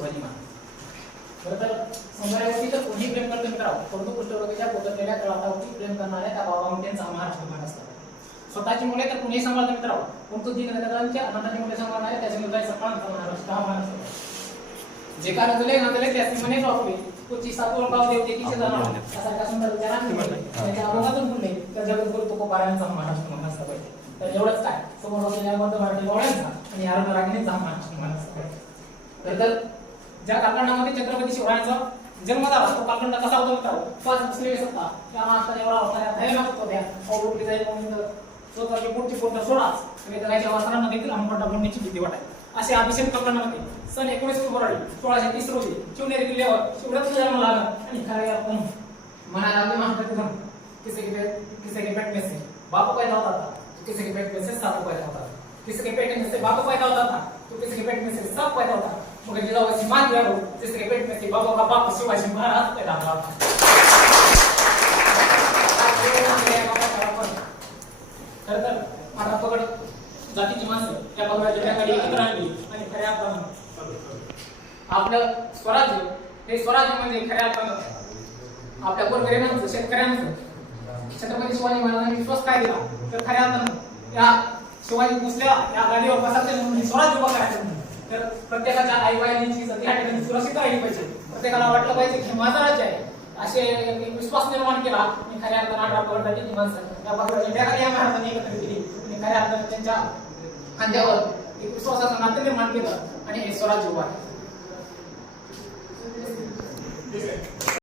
शिवाजी महाराज. खरं तर सौंदर्यावरती तर कोणी प्रेम करतो मित्रांनो, परंतु कुष्ठरोगीच्या पोतरलेल्या तळातावरती प्रेम करणाऱ्या त्या बाबांचा हा महाराष्ट्र महान असतात. स्वतःची मुले तर कुणीही सांभाळतो मित्रांनो, परंतु दीनदलितांच्या अनाथांची मुले सांभाळणारे त्याचे मुलगा सकाळचा महाराष्ट्र हा महान असतो. जे का रजले नांदले त्याचे मनेच वापरले, तुझी सातोळ गाव देवते की जाणार यासारख्या सुंदर विचारांनी त्याच्या अभंगातून बोलले तर जगद्गुरु तुकोबारायांचा महाराष्ट्र महान असला पाहिजे. तर एवढंच काय, समोर असलेल्या मध्य मराठी गवळ्यांचा आणि आरंभ रागिणीचा महाराष्ट्र महान असला पाहिजे. तर ज्या कालखंडामध्ये छत्रपती शिवरायांचा जन्म झाला तो कालखंड कसा होता मित्रांनो, पाच असलेली सत्ता त्या महाराष्ट्रात एवढा होता भयानक होत्या अवलुटली जाईल म्हणून स्वतःची पुढची पोट सोडाच वेदनाच्या वासनांना देखील हमपटा बोलण्याची भीती वाटाय. असे अभिषेक प्रकरणामध्ये सन 19 फेब्रुवारी 1630 रोजी शिवनेरी किल्ल्यावर शिवरायांचा जन्म झाला आणि खरे आपण म्हणायला लागले महाप्रतिगम किसे के पेट में से बाप पैदा होता था, किसी के पेट में से सांप पैदा होता था, किसी के पेट में से बाप पैदा होता था तो किसी के पेट में से सांप पैदा होता. मगर जिजाऊची मान दिया हो किसी के पेट में से बाबा का बाप शिवाजी महाराज पैदा हुआ था. खरं तर आता पगड जातीची माणसं त्या पगडाच्या त्याकडे एकत्र आणली आणि खऱ्या अर्थानं आपलं स्वराज्य हे स्वराज्य म्हणजे खऱ्या अर्थानं आपल्या गोरगरिबांचं शेतकऱ्यांचं छत्रपती शिवाजी महाराजांनी विश्वास काय दिला तर खऱ्या अर्थानं या शिवाजी दुसऱ्या या गाडीवर बसायचं म्हणून स्वराज्य उभा करायचं म्हणून तर प्रत्येकाच्या आई वडिलांची त्या ठिकाणी सुरक्षित राहिली पाहिजे. प्रत्येकाला वाटलं पाहिजे की माझं राज्य आहे असे एक विश्वास निर्माण केला आणि खऱ्या अर्थानं आठरा पगडची माणसं त्या पगडाच्या त्या महाराजांनी एकत्र केली आणि खऱ्या अर्थानं त्यांच्या खांद्यावर एक विश्वासाचं नातं निर्माण केलं आणि हे स्वराज्य उभा